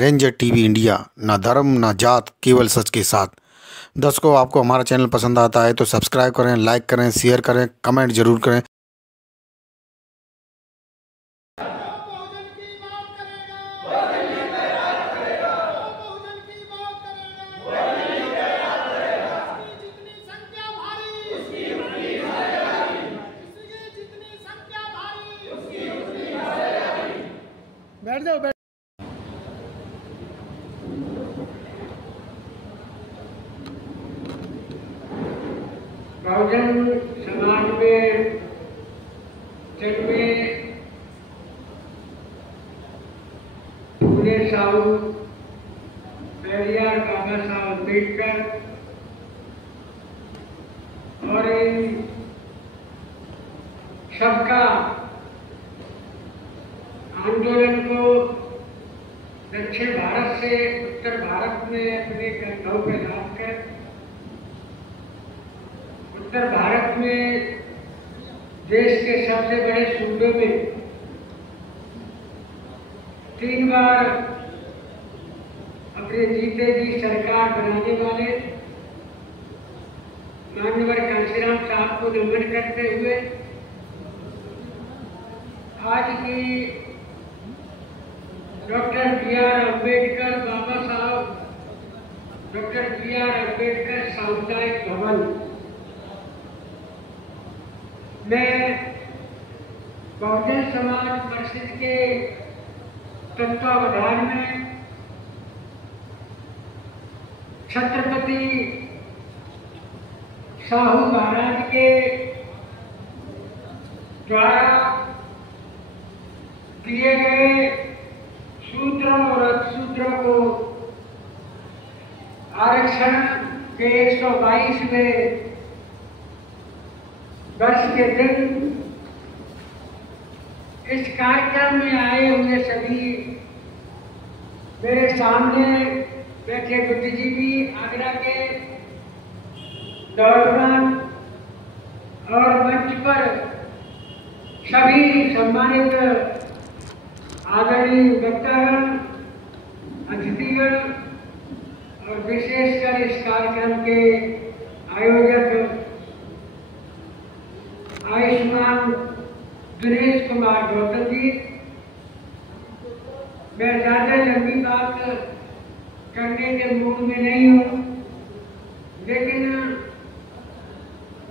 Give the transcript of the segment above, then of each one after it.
Ranger TV India, ना धर्म ना जात, केवल सच के साथ। दर्शकों, आपको हमारा चैनल पसंद आता है तो सब्सक्राइब करें, लाइक करें, शेयर करें, कमेंट जरूर करें। बैठ जाओ बैठ। बहुजन समाज में जन्मे फूले साहू, पेरियार बाबा साहब अम्बेडकर और इन सबका आंदोलन को दक्षिण भारत से उत्तर भारत में अपने कंधों पर लादकर उत्तर भारत में देश के सबसे बड़े सूबे में 3 बार अपने जीते जी सरकार बनाने वाले माननीय कांशीराम साहब को नमन करते हुए आज की डॉक्टर बी.आर. अम्बेडकर बाबा साहब डॉक्टर बी.आर. अम्बेडकर सामुदायिक भवन में बहुजन समाज परिषद के तत्वावधान में छत्रपति साहू महाराज के द्वारा दिए गए सूत्रों और अक्षसूत्रों को आरक्षण के 122वें वर्ष के दिन इस कार्यक्रम में आए हुए सभी मेरे सामने बैठे बुद्धिजीवी, आगरा के नौजवान और मंच पर सभी सम्मानित आदरणीय वक्तागण, अतिथिगण और विशेषकर इस कार्यक्रम के आयोजक आयुष्मान दिनेश कुमार गौतम जी, मैं ज़्यादा लंबी बात करने के मूड में नहीं हूँ, लेकिन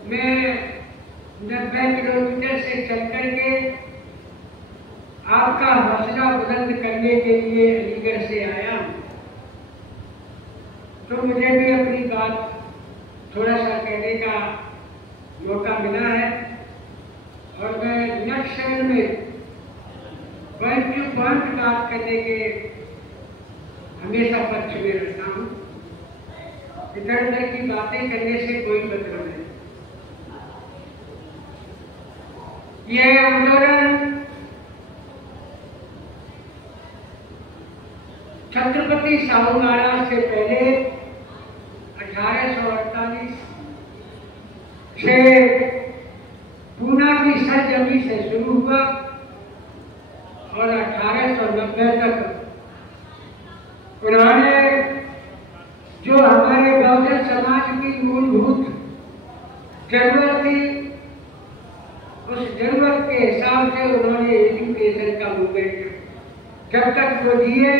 मैं 90 किलोमीटर से चल करके आपका हौसला बुलंद करने के लिए अलीगढ़ से आया हूँ, तो मुझे भी अपनी बात थोड़ा सा कहने का मौका मिला है और मैं नेक्स्ट सेकंड में पॉइंट टू पॉइंट बात करने के हमेशा पक्ष में रहता हूँ। इधर उधर की बातें करने से कोई मतलब नहीं। यह आंदोलन छत्रपति साहू महाराज से पहले 1848 से पूना की सरजमी से शुरू हुआ और 1890 तक उन्होंने जो हमारे बहुजन समाज की मूलभूत जरूरत थी, उस जरूरत के हिसाब से उन्होंने एजुकेशन का मूवमेंट जब तक वो दिए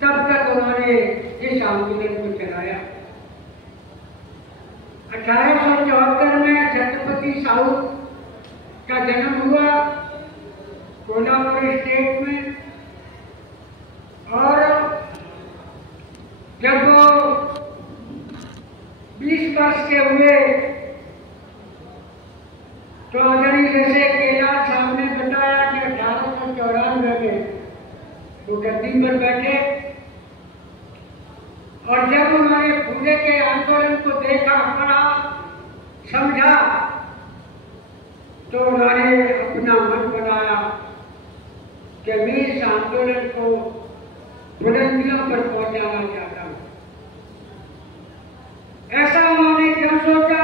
तब तक उन्होंने इस आंदोलन को चलाया। 1874 में छत्रपति साहू का जन्म हुआ कोल्हापुर स्टेट में और जब वो 20 वर्ष के हुए तो आदरणीय जैसे कैलाश साहब ने बताया कि 1894 में वो गद्दी पर बैठे और जब उन्होंने पूरे के आंदोलन को देखा, पढ़ा, समझा, तो उन्होंने अपना मन बनाया कि मैं इस आंदोलन को बुलंदियों पर पहुंचाना चाहता हूं। ऐसा उन्होंने क्यों सोचा?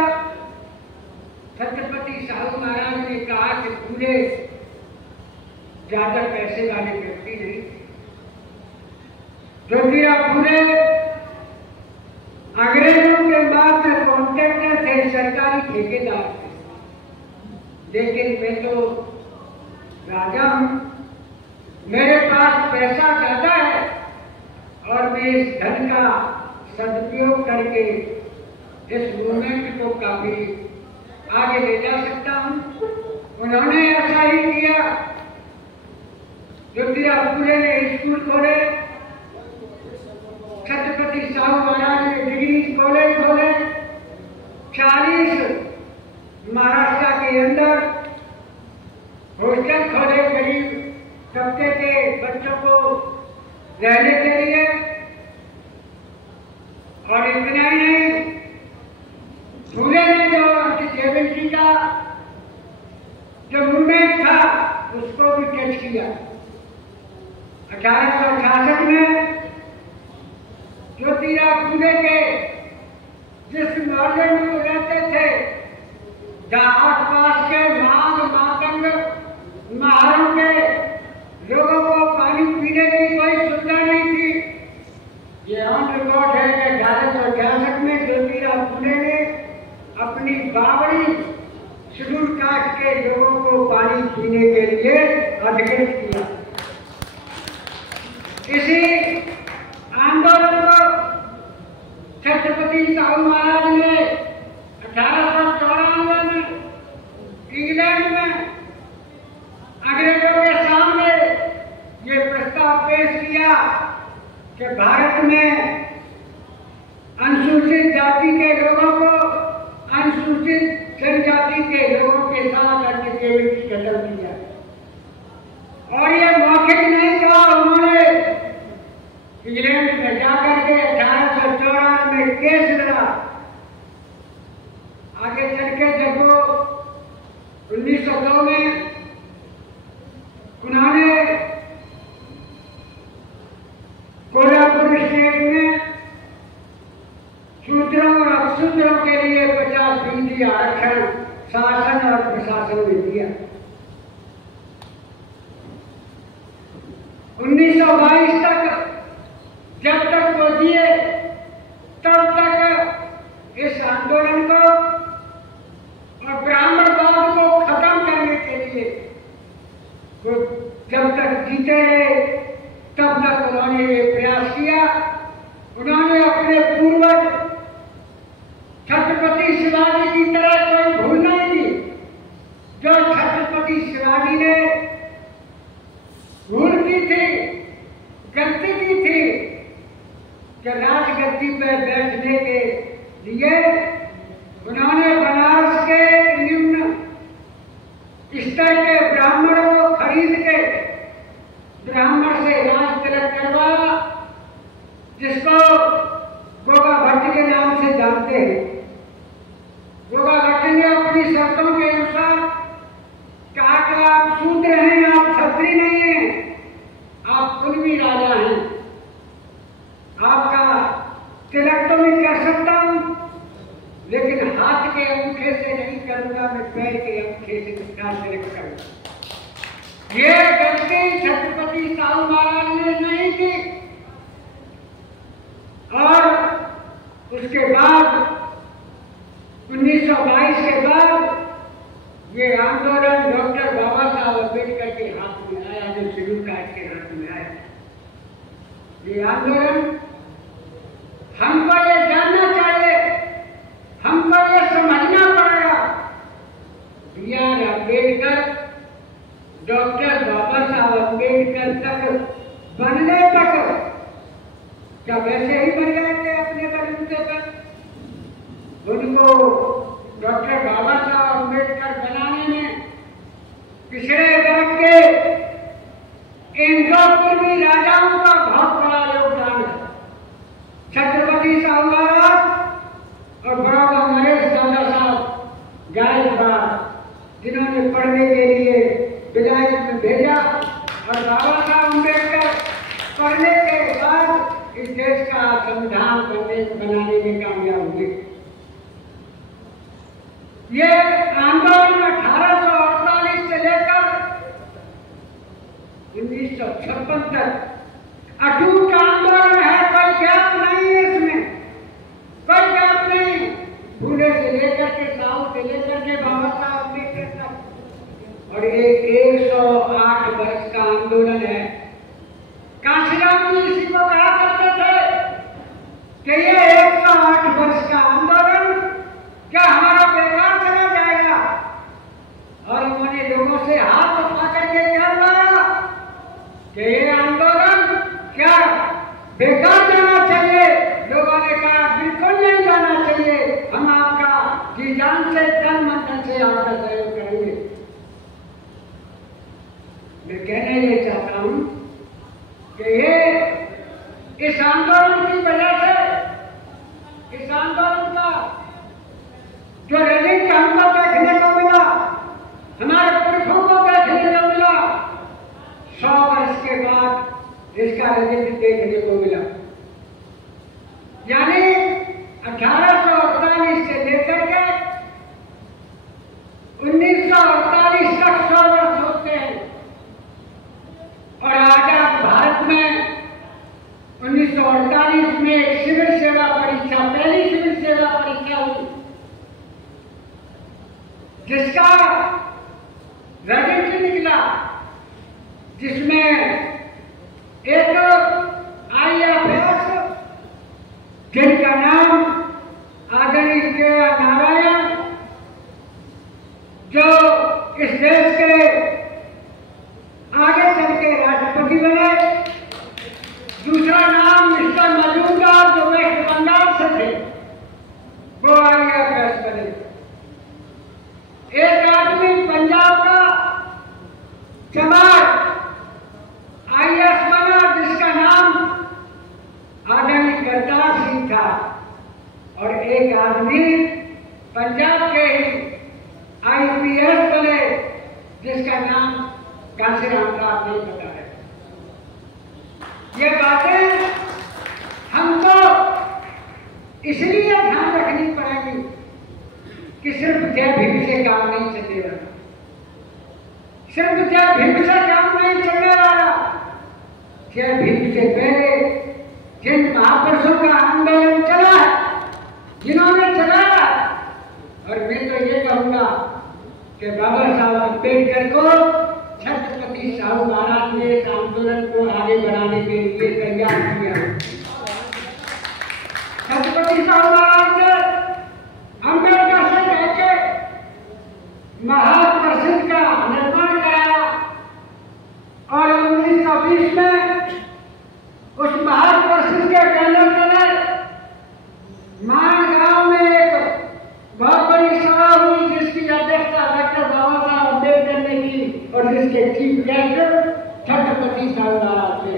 छत्रपति साहू महाराज ने कहा कि पूरे ज्यादा पैसे वाले व्यक्ति नहीं थे, ज्योतिराव फुले अंग्रेजों के बाद में कॉन्ट्रैक्टर थे, सरकारी ठेकेदार थे, लेकिन मैं तो राजा हूं, मेरे पास पैसा ज्यादा है और मैं इस धन का सदुपयोग करके इस मूवमेंट को काफी आगे ले जा सकता हूं। उन्होंने ऐसा ही किया। ज्योतिराव फुले ने स्कूल खोले, छत्रपति साहू महाराज ने डिग्री कॉलेज खोले, 40 महाराष्ट्र के अंदर हॉस्टल खोले गरीब तबके के बच्चों को रहने के लिए। और इतना ही नहीं, फुले ने जो जेबीसी का जो मूवमेंट था उसको भी टच किया। 1868 में ज्योतिराव फुले के जिस मोहल्ले में वो रहते थे, जहां आसपास के मांग मातंग महारों के लोगों को पानी पीने की कोई सुविधा नहीं थी। ये ऑन रिकॉर्ड है कि 1866 में ज्योतिराव फुले ने अपनी बावड़ी शेड्यूल कास्ट के लोगों को पानी पीने के लिए अधिकृत किया। इसी आंदोलन को छत्रपति साहू महाराज ने 1894 में इंग्लैंड में अंग्रेजों के सामने ये प्रस्ताव पेश किया कि भारत में अनुसूचित जाति के लोगों को अनुसूचित जनजाति के लोगों के साथ अंतर्विरोध खत्म किया। और ये मौखिक नहीं कहा उन्होंने, इंग्लैंड में जाकर के 1894 में केस लड़ा। आगे चल के जब वो 1902 में उन्होंने कोल्हापुर स्टेट में शूद्रों और अक्षूद्रों के लिए 50% आरक्षण शासन और प्रशासन में दिया। 1922 तक जब तक वो दिए तब तक इस आंदोलन को और ब्राह्मणवाद को खत्म करने के लिए वो जब तक जीते रहे तब तक उन्होंने ये प्रयास किया। उन्होंने अपने पूर्वज छत्रपति शिवाजी की तरह कोई भूल नहीं की। जो छत्रपति शिवाजी ने भूल की थी, गलती की थी कि राजगद्दी पर बैठने के लिए उन्होंने बनारस के निम्न स्तर के ब्राह्मणों को खरीद के ब्राह्मण से राज तिलक करवाया, जिसको गोगा भट्ट के नाम से जानते हैं। गोगा भट्ट ने अपनी शर्तों के अनुसार कहा कि आप शूद्र हैं, आप क्षत्रिय नहीं हैं, आप कुलवी राजा हैं। आपका तिलक तो मैं कर सकता हूं, लेकिन हाथ के अंगूठे से नहीं करूंगा, मैं पैर के अंगूठे से इसका तिलक करूंगा। ये गलती छत्रपति साहू महाराज ने नहीं की। और उसके बाद 1922 के बाद ये आंदोलन डॉक्टर बाबा साहब अम्बेडकर के हाथ में आया, जो शेड्यूल कास्ट के हाथ में आया। ये आंदोलन हमको ये जानना चाहिए, हमको ये समझना पड़ेगा। बी आर अम्बेडकर डॉक्टर बाबा साहब अम्बेडकर तक बनने तक क्या वैसे ही बन गए थे अपने बलबूते पर? उनको डॉक्टर बाबा साहब अम्बेडकर बनाने में पिछड़े वर्ग के इन दो पूर्वी राजाओं का बहुत बड़ा योगदान है। छत्रपति साहू महाराज और बड़ौदा नरेश दादा साहब गायकवाड़, जिन्होंने पढ़ने के लिए विधायक में भेजा, और बाबा साहब अम्बेडकर पढ़ने के बाद इस देश का संविधान बनाने में कामयाब हुए। ये आंदोलन 1848 से लेकर 1956 तक अटूट आंदोलन को कहा करते थे कि ये 108 वर्ष का आंदोलन क्या हमारा बेकार चला जाएगा, और उन्होंने लोगों से हाथ उठा करके क्या बोला कि ये आंदोलन क्या बेकार जाना चाहिए। लोगों ने कहा बिल्कुल नहीं जाना चाहिए, हम आपका जी जान से तन मन धन से आपका सहयोग करेंगे। मैं कहना ये चाहता हूं कि ये इस आंदोलन की वजह से, इस आंदोलन का जो रैली हमको देखने को मिला, हमारे पुरखों को देखने को मिला, 100 वर्ष के बाद इसका रिजल्ट देखने को मिला। यानी 1848 से लेकर के 1948 तक 100 वर्ष होते हैं, और आजाद भारत में 1948 में एक सिविल सेवा परीक्षा, पहली सिविल सेवा परीक्षा हुई, जिसका रिजल्ट निकला, जिसमें एक IAS जिनका नाम आदरणीय के नारायण, जो इस देश के आगे चल के राष्ट्रपति बने, दूसरा नाम मिस्टर मजूमदार जो वेस्ट बंगाल से थे, वो IAS बने। एक आदमी पंजाब का चमार IAS बना, जिसका नाम आदरणीय करतार सिंह था, और एक आदमी पंजाब के ही IPS बने, जिसका नाम कांशीराम साहब नहीं पता है। ये बातें हमको इसलिए ध्यान रखनी पड़ेगी कि सिर्फ जय भीम से काम नहीं चलेगा, सिर्फ जय भीम से काम नहीं चलने वाला। जय भीम से पहले जिन महापुरुषों का आंदोलन चला है, जिन्होंने चलाया, और मैं तो ये कहूंगा कि बाबा साहब अम्बेडकर को छत्रपति साहू महाराज ने इस आंदोलन को आगे बढ़ाने के लिए तैयार किया। छत्रपति साहू महाराज ने अम्बेडकर से कहकर महापरिषद का निर्माण कराया, और 1920 में उस महापरिषद के बैनर तले मानगांव में एक बहुत बड़ी सभा हुई, जिसकी अध्यक्षता डॉक्टर बाबा साहब अम्बेडकर ने की, और जिसके चीफ गेस्ट छत्रपति साहू महाराज थे।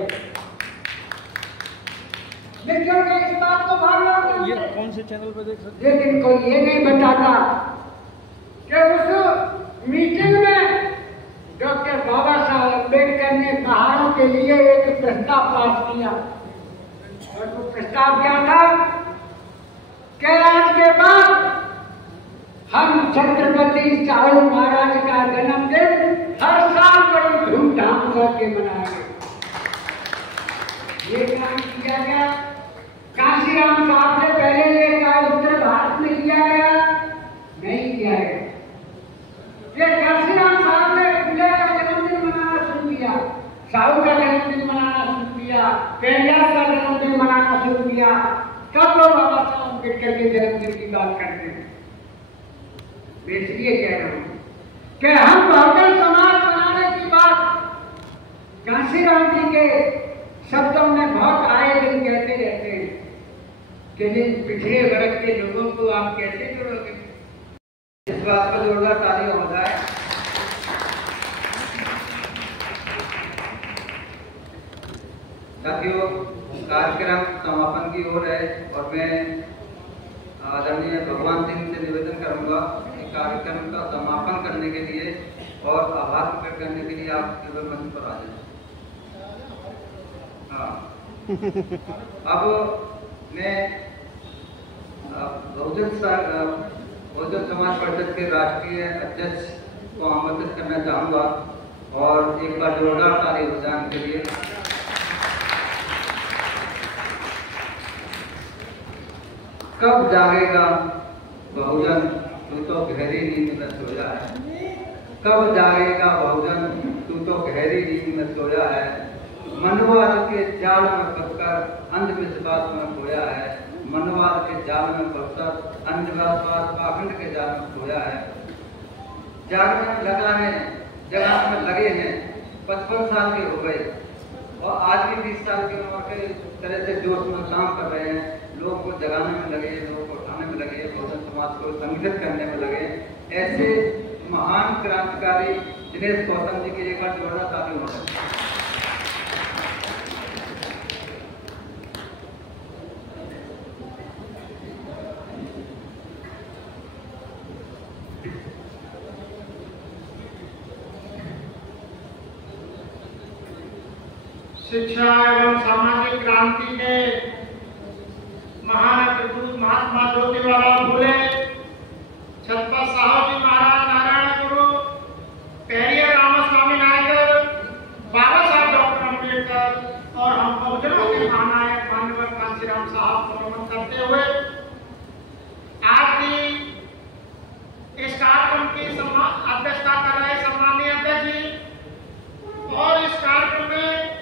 मित्रों के इस बात को भाग ये कौन से चैनल पे देख सकते हैं? लेकिन कोई ये नहीं बताता कि उस मीटिंग में डॉक्टर बाबा साहब अम्बेडकर ने पहाड़ों के लिए एक प्रस्ताव पास किया, और वो प्रस्ताव क्या था कि आज के बाद हम छत्रपति साहू महाराज का जन्मदिन हर साल बड़ी धूमधाम से मनाएंगे। ये काम किया गया। कांशीराम साहब ने पहले ये काम उत्तर भारत में किया गया, नहीं किया गया। ये कांशीराम साहब ने फुले का जन्मदिन मनाना शुरू किया, साहू का जन्मदिन मनाना शुरू किया, पेरियार का जन्मदिन मनाना शुरू किया। कब लोग बाबा साहब अम्बेडकर के जन्मदिन की बात करते हैं? मैं इसलिए कह रहा हूँ कि हम बहुजन समाज बनाने की बात कांशीराम जी के शब्दों में बहुत आए दिन कहते रहते हैं कि जिन पिछड़े वर्ग के लोगों को आप कैसे जोड़ोगे। इस बात पर जोरदार ताली हो जाए। साथियों, कार्यक्रम समापन की ओर है, और मैं आदरणीय भगवान सिंह से निवेदन करूंगा कि कार्यक्रम का समापन करने के लिए और आभार प्रकट करने के लिए आप केवल मंच पर आ जाए। हाँ, अब मैं बहुजन समाज परिषद के राष्ट्रीय अध्यक्ष को आमंत्रित करना चाहूँगा, और एक बार जोरदार ताली हो जाने के लिए। कब जागेगा बहुजन, तू तो गहरी नींद में सोया है। कब जागेगा बहुजन, तू तो गहरी नींद में सोया है। मनवाद के जाल में फंसकर अंधविश्वास में खोया है, मनवाद के जाल में फंसकर अंधविश्वास पाखंड के जाल में खोया है। जागने में जगाने में लगे हैं, 55 साल के हो गए और आज भी 20 साल की उम्र के तरह से जोश में काम कर रहे हैं। लोगों को जगाने में लगे, लोगों को उठाने में लगे, बहुजन समाज को संगठित करने में लगे। ऐसे महान क्रांतिकारी दिनेश गौतम जी के एक बार जोड़ना काफी हो सकता है। शिक्षा एवं सामाजिक क्रांति के महान अग्रदूत महात्मा ज्योतिबा फुले, छत्रपति साहू जी महाराज, नारायण गुरु, पेरियर रामास्वामी नायकर, बाबा साहब डॉक्टर अम्बेडकर और हम बहुजनों के महानायक माननीय कांशीराम साहब को नमन करते हुए आज की इस कार्यक्रम की अध्यक्षता कर रहे सम्माननीय अध्यक्ष जी और इस कार्यक्रम में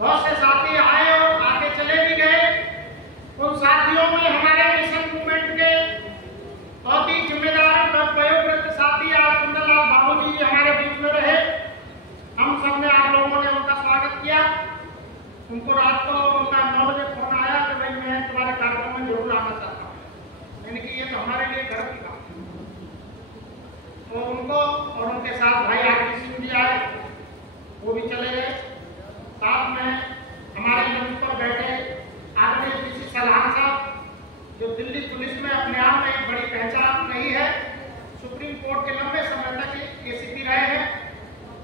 बहुत से साथी आए और आगे चले भी गए। उन साथियों में हमारे मिशन मूवमेंट के बहुत ही जिम्मेदार वयोवृद्ध साथी आज सुंदरलाल बाबू जी हमारे बीच में रहे। हम सब ने आप लोगों ने उनका स्वागत किया। उनको रात को उनका 9 बजे फोन आया कि भाई मैं तुम्हारे कार्यक्रम में जरूर आना चाहता हूँ। मैंने कि ये तो हमारे लिए गर्व की बात है। तो उनको और उनके साथ भाई आरपी सिंह जी आए, वो भी चले गए। साथ में हमारे मंच पर बैठे आदरणीय डीसी सलाहन साहब जो दिल्ली पुलिस में अपने आप में एक बड़ी पहचान रही है, सुप्रीम कोर्ट के लंबे समय तक एसीपी रहे हैं,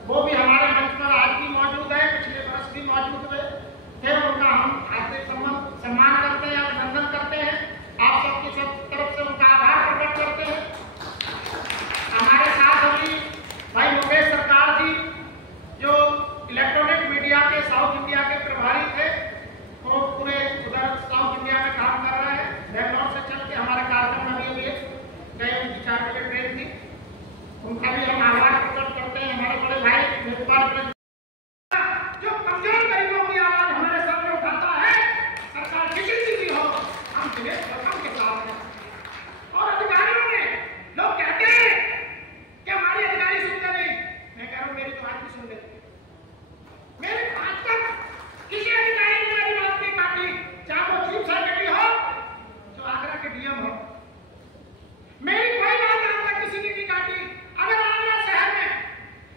वो भी हमारे मंच पर आज भी मौजूद है, पिछले वर्ष भी मौजूद थे। उनका हम हार्दिक सम्मान करते हैं, अभिनंदन करते हैं। आप सबकी सब तरफ से उनका आभार प्रकट करते हैं। हमारे साथ अभी भाई मुकेश सरकार जी जो इलेक्ट्रॉनिक मीडिया के साउथ इंडिया के प्रभारी थे, वो पूरे उधर साउथ इंडिया में काम कर रहे हैं। बेंगलोर से चल के हमारे कार्यक्रम में भी गए, उनकी 4 बजे ट्रेन थी। उनका भी हम आभार प्रकट करते हैं। हमारे बड़े भाई नेपाल जो कमजोर गरीबों की आवाज हमारे सामने उठाता है, सरकार किसी की भी हो, हम दिनेश गौतम के साथ हैं। और अधिकारियों ने लोग कहते हैं कि हमारे अधिकारी सुनते नहीं, मैं कह रहा हूँ मेरी तो आज भी सुन लेते। मेरे आज तक किसी अधिकारी ने मेरी बात नहीं काटी, चाहे वो चीफ सेक्रेटरी हो, जो आगरा के डीएम हो। मेरी कोई बात आज तक किसी ने नहीं काटी। अगर आगरा शहर में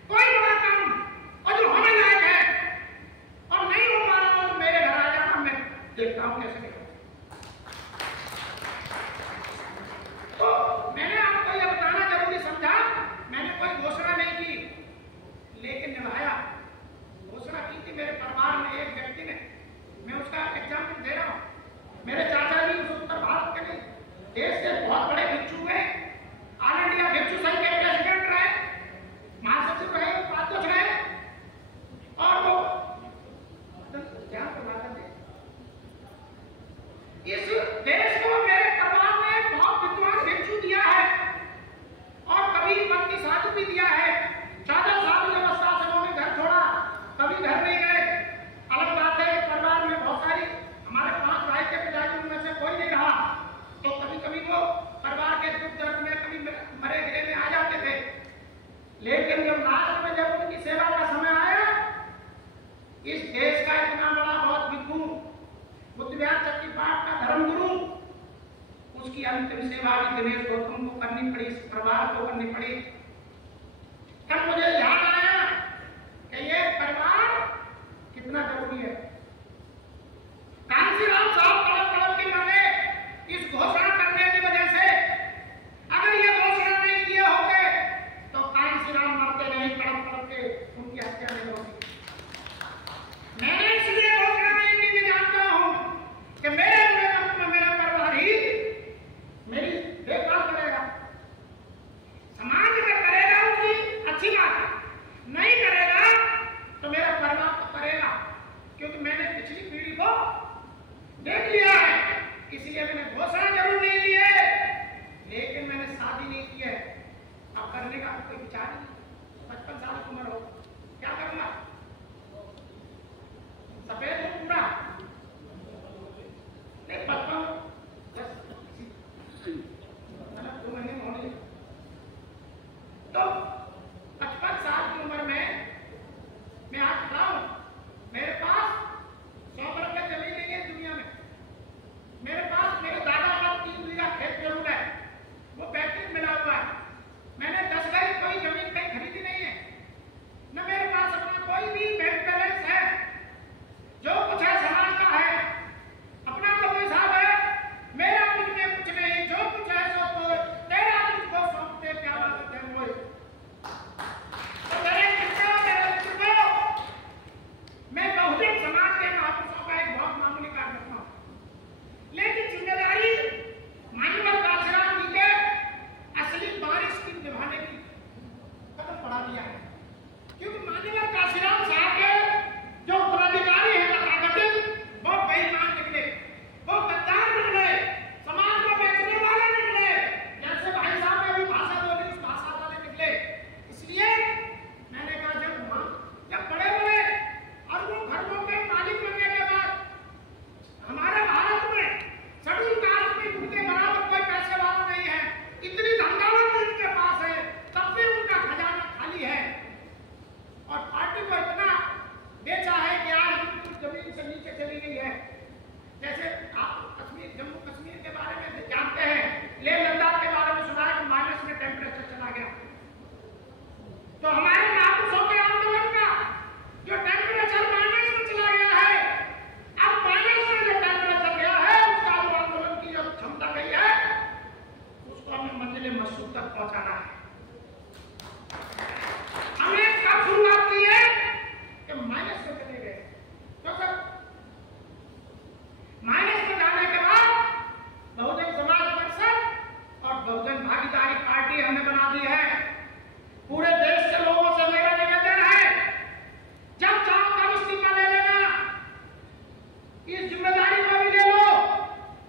कोई बड़ा काम और जो होने लायक है और नहीं हो पा रहा तो मेरे घर आ जाना, मैं देखता हूँ कैसे नहीं। तो मैंने आपको यह बताना जरूरी समझा, मैंने कोई घोषणा नहीं की, लेकिन निभाया। घोषणा की थी मेरे परिवार में एक व्यक्ति ने, मैं उसका एग्जाम्पल दे रहा हूँ। मेरे चाचा जी उस उत्तर भारत के नहीं, देश के बहुत बड़े भिक्षु हुए, ऑल इंडिया भिक्षु संघ के प्रेसिडेंट रहे, महासचिव रहे, उपाध्यक्ष रहे, और वो ध्यान प्रदान दे। इस देश को मेरे परिवार ने बहुत विद्वान भिक्षु दिया है और कभी पद की साथ भी दिया है। चाचा साहब ने अवस्था से उन्होंने घर छोड़ा, कभी घर नहीं गए। अलग बात है कि परिवार में बहुत सारी हमारे 5 भाई के पिताजी उनमें से कोई नहीं रहा, तो कभी कभी वो परिवार के दुख दर्द में कभी मरे गिरे में आ जाते थे। लेकिन जब लास्ट में जब उनकी सेवा का समय आया, इस देश का इतना बड़ा बहुत विद्वान बुद्धविहार चक्की पाठ का धर्मगुरु, उसकी अंतिम सेवा भी दिनेश गौतम को करनी पड़ी, इस परिवार को करनी पड़ी। तब मुझे याद आया कि ये परिवार कितना जरूरी है। कांशीराम साहब तड़प तड़प के मरे इस घोषणा करने की वजह से। अगर ये घोषणा नहीं किए होते तो कांशीराम मरते नहीं, तड़प तड़प के उनकी हत्या नहीं होती। मैंने इसलिए घोषणा नहीं की, मैं जानता हूं कि मेरे नेतृत्व में मेरा परिवार ही मेरी देखभाल करेगा, समाज में इस जिम्मेदारी को भी ले लो,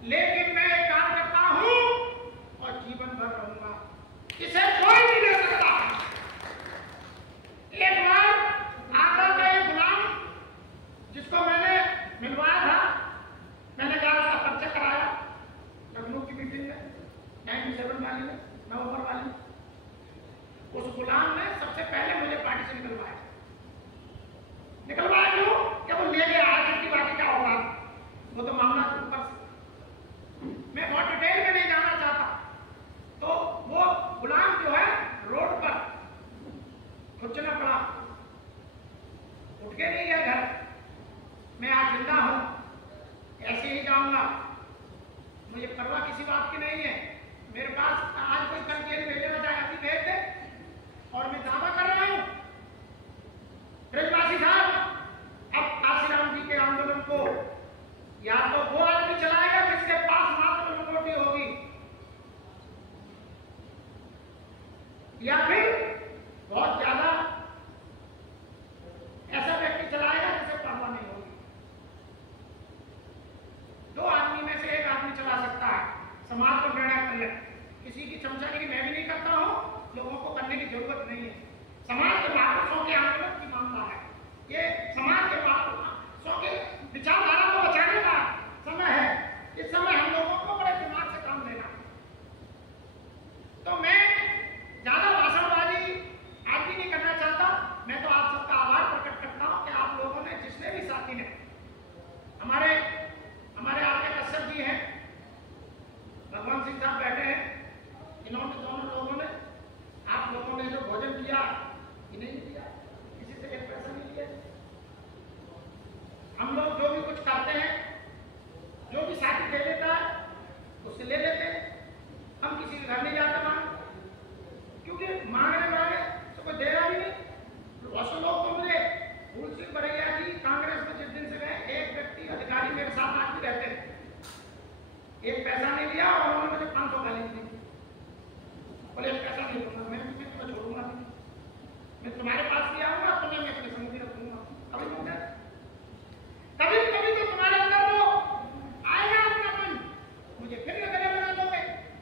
लेकिन मैं एक काम करता हूं और जीवन भर रहूंगा, इसे कोई नहीं ले सकता। एक बार आगरा का एक गुलाम जिसको मैंने मिलवाया था, मैंने कहा उसका परिचय कराया लखनऊ की मीटिंग में 97 वाली में, नवंबर वाली। उस गुलाम ने सबसे पहले मुझे पार्टी से निकलवाया क्यों? कि वो ले गया आरजेडी पार्टी का होगा, वो तो मामला ऊपर से, मैं बहुत डिटेल में नहीं जाना चाहता। तो वो गुलाम जो है रोड पर खुचना पड़ा, उठ के नहीं गया घर, मैं आज जिंदा हूं, ऐसे ही जाऊंगा, मुझे परवाह किसी बात की नहीं है। मेरे पास आज कोई कल जेल भेजना चाहे अभी भेज दे, और मैं दावा कर रहा हूं ब्रजवासी साहब, अब काशीराम जी के आंदोलन को या तो वो आदमी चलाएगा जिसके पास मात्र लंगोटी होगी, या फिर बहुत ज्यादा ऐसा व्यक्ति चलाएगा जिसे परवाह नहीं होगी। दो आदमी में से एक आदमी चला सकता है समाज को निर्णय कर ले। किसी की चमचागिरी मैं भी नहीं करता हूं, लोगों को करने की जरूरत नहीं है। समाज के महापुरुषों के आंदोलन की मामला है, ये समाज के महापुरुषों के विचारधारा को बचाने का समय है। इस समय हम लोगों को बड़े दिमाग से काम लेना। तो मैं ज्यादा भाषणबाजी आज भी नहीं करना चाहता। मैं तो आप सबका आभार प्रकट करता हूं कि आप लोगों ने, जिसने भी साथी ने, हमारे आगे कश्यप जी हैं, भगवान सिंह साहब बैठे हैं, इन्होंने दोनों लोगों ने, आप लोगों ने जो भोजन किया, ये नहीं किया, किसी से एक पैसा नहीं लिया। हम लोग जो भी कुछ करते हैं, जो भी साथी दे देता है उससे ले लेते हैं। हम किसी के घर नहीं जाते मांग, क्योंकि मांगने वाले तो कोई दे रहा भी नहीं। बहुत से लोग तो मुझे फूल सिंह बरैया जी कांग्रेस में जिस दिन से गए, एक व्यक्ति अधिकारी मेरे साथ आज भी रहते हैं, एक पैसा नहीं लिया और उन्होंने मुझे 500 गाली दी, बोले पैसा नहीं दूंगा, मैं तुम्हें छोड़ूंगा नहीं, मैं तुम्हारे पास भी आऊंगा, तुम्हें मैं अपने संग भी रखूंगा। कभी कभी तो तुम्हारे अंदर वो आएगा अपनापन, मुझे फिर गले बना दोगे।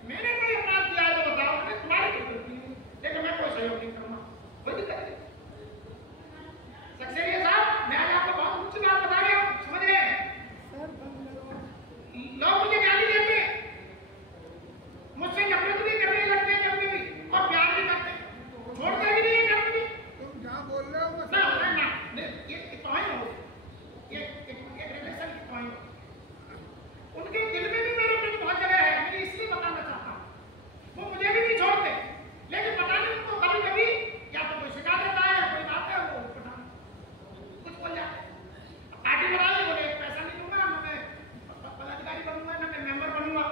मैंने कोई अपराध किया है तो बताओ, मैं तुम्हारी कोई गलती नहीं, लेकिन मैं कोई सहयोग नहीं करूंगा, कोई दिक्कत नहीं। सक्सेरिया साहब, मैं आज आपको बहुत ऊंची बात बता रहा हूं, समझ रहे हैं? लोग मुझे गाली देते, मुझसे नफरत भी करने लगते हैं कभी भी, और प्यार भी करते, छोड़ते भी नहीं है कभी भी। तुम जहाँ बोल रहे हो बस ना, ये पॉइंट हो, ये रिलेशन की पॉइंट। उनके दिल में भी मेरे प्रति बहुत जगह है, मैं इसलिए बताना चाहता हूँ। वो मुझे भी नहीं छोड़ते, लेकिन पता नहीं उनको कभी कभी या तो कोई सिखा देता है या कोई बात है, वो पता कुछ बोल जाते हैं। पार्टी बनाई, बोले पैसा नहीं दूंगा, मैं पदाधिकारी बनूंगा, ना मैं मेंबर बनूंगा,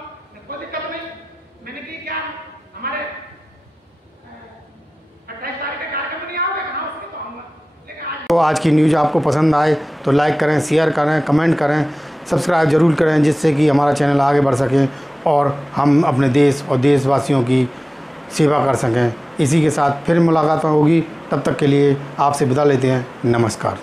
कोई दिक्कत नहीं। मैंने की क्या, हमारे 28 तारीख का कार्यक्रम नहीं आओगे, कहा उसमें तो आऊंगा, लेकिन आज तो आज की न्यूज़ आपको पसंद आए तो लाइक करें, शेयर करें, कमेंट करें, सब्सक्राइब जरूर करें, जिससे कि हमारा चैनल आगे बढ़ सके और हम अपने देश और देशवासियों की सेवा कर सकें। इसी के साथ फिर मुलाकात होगी, तब तक के लिए आपसे विदा लेते हैं। नमस्कार।